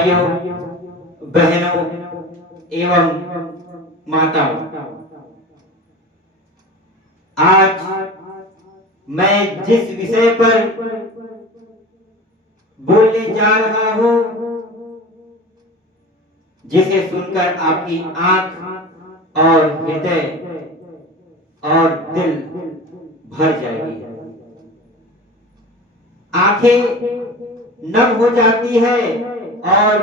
भाइयों, बहनों एवं माताओं, आज मैं जिस विषय पर बोलने जा रहा हूं, जिसे सुनकर आपकी आंख और हृदय और दिल भर जाएगी, आंखें नम हो जाती है और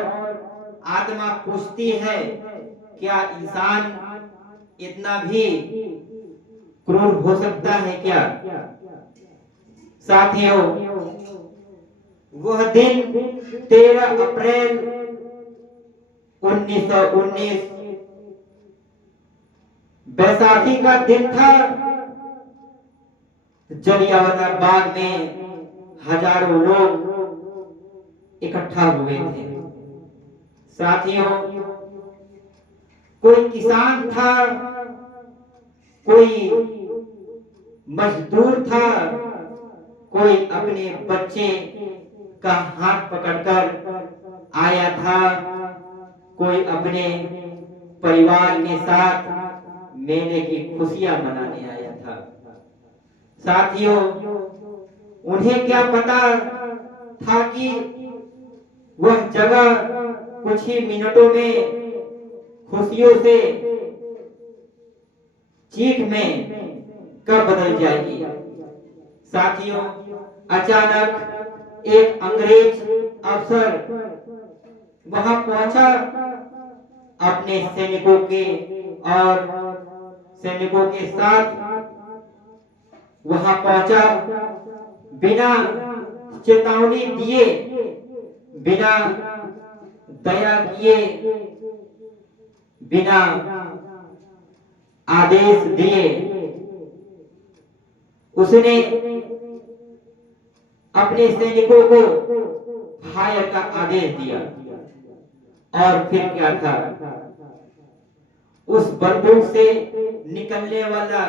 आत्मा पूछती है, क्या इंसान इतना भी क्रूर हो सकता है क्या? साथियों, वह दिन 13 अप्रैल 1919 बैसाखी का दिन था। जलियांवाला बाग में हजारों लोग इकट्ठा हुए थे। साथियों, कोई किसान था, कोई मजदूर था, कोई अपने बच्चे का हाथ पकड़कर आया था, कोई अपने परिवार के साथ मेले की खुशियां मनाने आया था। साथियों, उन्हें क्या पता था कि वह जगह कुछ ही मिनटों में खुशियों से चीख में कब बदल जाएगी। साथियों, अचानक एक अंग्रेज अफसर वहां पहुंचा, अपने सैनिकों के साथ वहां पहुंचा। बिना चेतावनी दिए, बिना दया किए, बिना आदेश दिए, उसने अपने सैनिकों को फायर का आदेश दिया। और फिर क्या था, उस बंदूक से निकलने वाला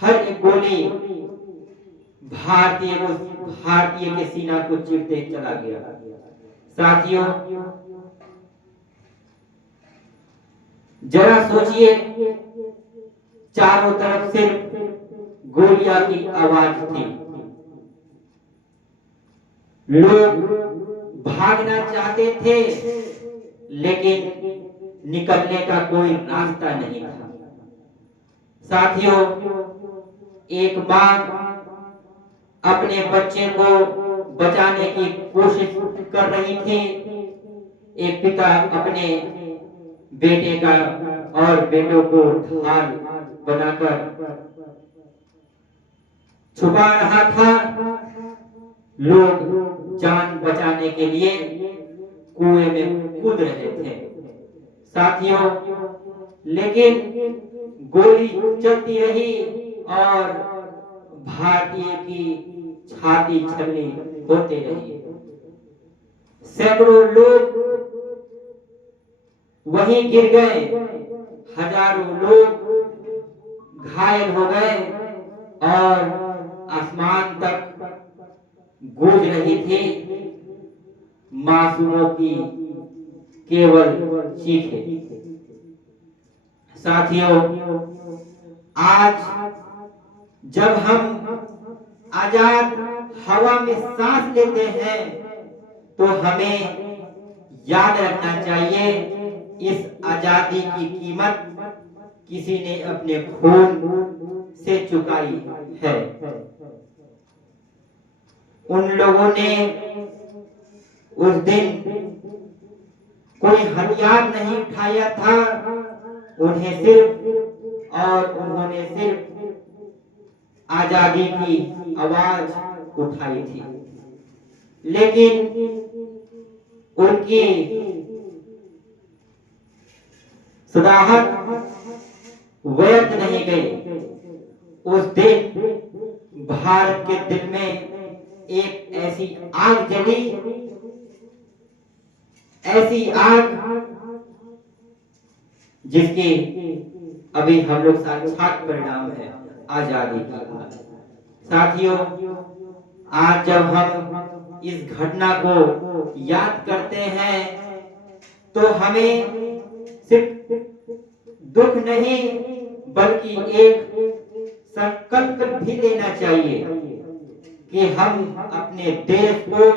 हर एक गोली भारतीय के सीना को चीरते चला गया। साथियों, जरा सोचिए, चारों तरफ सिर्फ गोलियां की आवाज थी। लोग भागना चाहते थे, लेकिन निकलने का कोई रास्ता नहीं था। साथियों, एक मां अपने बच्चे को बचाने की कोशिश कर रही थी। एक पिता अपने बेटे का और बेटों को ढाल बनाकर छुपा रहा था। लोग जान बचाने के लिए कुएं में कूद रहे थे। साथियों, लेकिन गोली चलती रही और भारतीय की छाती छलनी होते रही। सैकड़ों लोग वहीं गिर गए, हजारों लोग घायल हो गए और आसमान तक गूंज रही थी मासूमों की केवल चीखें। साथियों, आज जब हम आजाद हवा में सांस लेते हैं, तो हमें याद रखना चाहिए, इस आजादी की कीमत किसी ने अपने खून से चुकाई है। उन लोगों ने उस दिन कोई हथियार नहीं उठाया था, उन्होंने सिर्फ आजादी की आवाज उठाई थी। लेकिन उनकी सदाहत व्यर्थ नहीं गई। उस दिन भारत के दिल में एक ऐसी आग जली, ऐसी आग जिसकी अभी हम लोग साक्षात परिणाम है आजादी का। साथियों, आज जब हम इस घटना को याद करते हैं तो हमें सिर्फ दुख नहीं बल्कि एक संकल्प भी लेना चाहिए कि हम अपने देश को,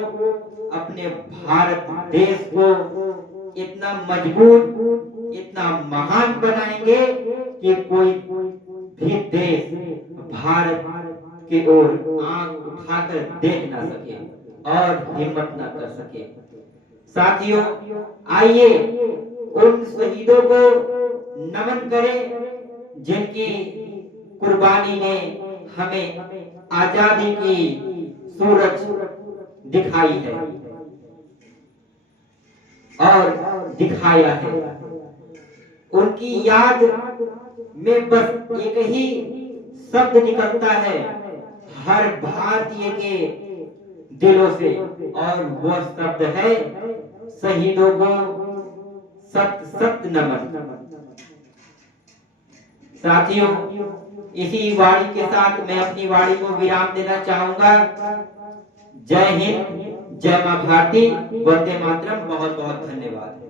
अपने भारत देश को इतना मजबूत, इतना महान बनाएंगे कि कोई भी देश भारत की ओर आंख उठाकर देख ना सके और हिम्मत ना कर सके। साथियों, आइए उन शहीदों को नमन करें जिनकी कुर्बानी ने हमें आजादी की सूरज दिखाई है और दिखाया है। उनकी याद में बस एक ही शब्द निकलता है हर भारतीय के दिलों से, और वो शब्द है शहीदों को सत सत नमन। साथियों, इसी वाणी के साथ मैं अपनी वाणी को विराम देना चाहूंगा। जय हिंद, जय मां भारती, वंदे मातरम। बहुत बहुत धन्यवाद।